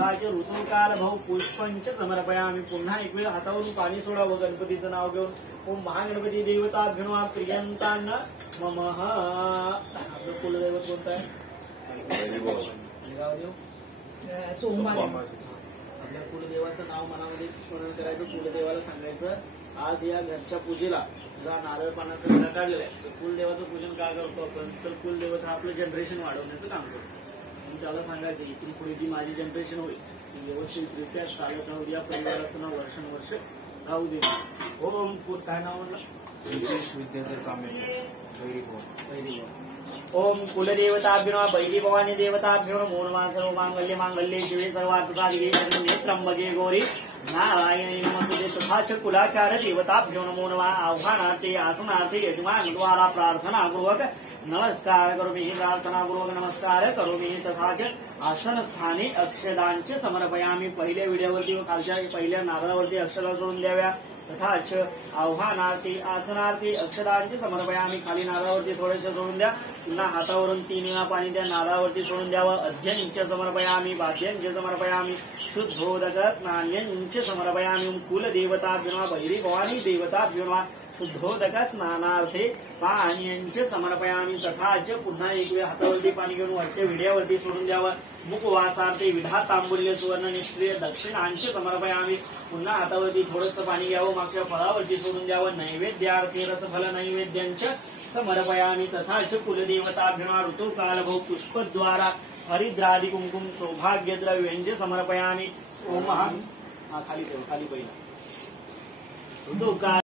तथा च ऋतुकाल भाऊ पुष्पंच समर्पयामी। पुन्हा एक वेळ हातावरून पाणी सोडावं गणपतीचं नाव घेऊन। ओम महागणपती देवताभ्यो प्रियंतान ममः। आपलं कुलदैवत कोणतं आहे? सोमवार। आपल्या कुलदेवाचं नाव मनामध्ये स्मरण करायचं, कुलदेवाला सांगायचं आज या घरच्या पूजेला जा नारळ पानाचा सगळं काढलेला आहे। तर कुलदेवाचं पूजन का करतो आपण? तर कुलदेवत हा आपलं जनरेशन वाढवण्याचं काम करतो। त्याला सांगायचं इथून पुढे जी माझी जनरेशन होईल ती व्यवस्थितरित्या चालत राहू द्या, परिवाराचं नाव वर्षानुवर्ष राहू दे। ओम काय नाव म्हणलं? ओम कुलदेवताभ्यो बैरी भवानी देवताभ्यो नमो नमः। सर्व मांगल्ये मांगल्ये शिवे सर्वार्थ साधिके शरण्ये त्र्यंबके गौरी नारायणी नमोस्तुते। तथा च कुलाचार देवताभ्यो नमो नमः। आह्वानार्थे आसनार्थे यजमान द्वारा प्रार्थना पूर्वक नमस्कार करोमि। प्रार्थना पूर्वक नमस्कार करोमि। तथा च आसन स्थानी अक्षदांचे समर्पयामी। पहिल्या व्हिडिओवरती व खालच्या पहिल्या नारळावरती अक्षदा सोडून द्याव्या। तथा च आव्हानार्थी आसनार्थी अक्षदांचे समर्पयामी। खाली नारळावरती थोडेसे सोडून द्या। पुन्हा हातावरून 3 वेळा पाणी द्या, नारळावरती सोडून द्यावं। अध्ययंच समर्पयामी वाद्यंच समर्पयामी। शुद्धोदक स्नान्यंच समर्पयामी। कुलदेवताभ्यो बैरी भवानी देवताभ्यो नमः। शुद्धोदक स्नानार्थे पाण्यंच समर्पयामी। तथा च पुन्हा एक वेळ हातावरती पाणी घेऊन वरच्या विड्यावरती सोडून द्यावं। मुखवासार्थे विधा तांबूल्य सुवर्ण निष्क्रिय दक्षिणांच समर्पयामी। पुन्हा हातावरती थोडंसं पाणी घ्यावं, मागच्या फळावरती सोडून द्यावं। नैवेद्यार्थे रसफल नैवेद्यांच समर्पयामी। तथा च कुलदेवताभ्यो ऋतुकाल भाऊ पुष्पद्वारा हरिद्रादि कुंकुम सौभाग्य द्रव्यंच समर्पयामी। ओम खाली पहिला ऋतुकाल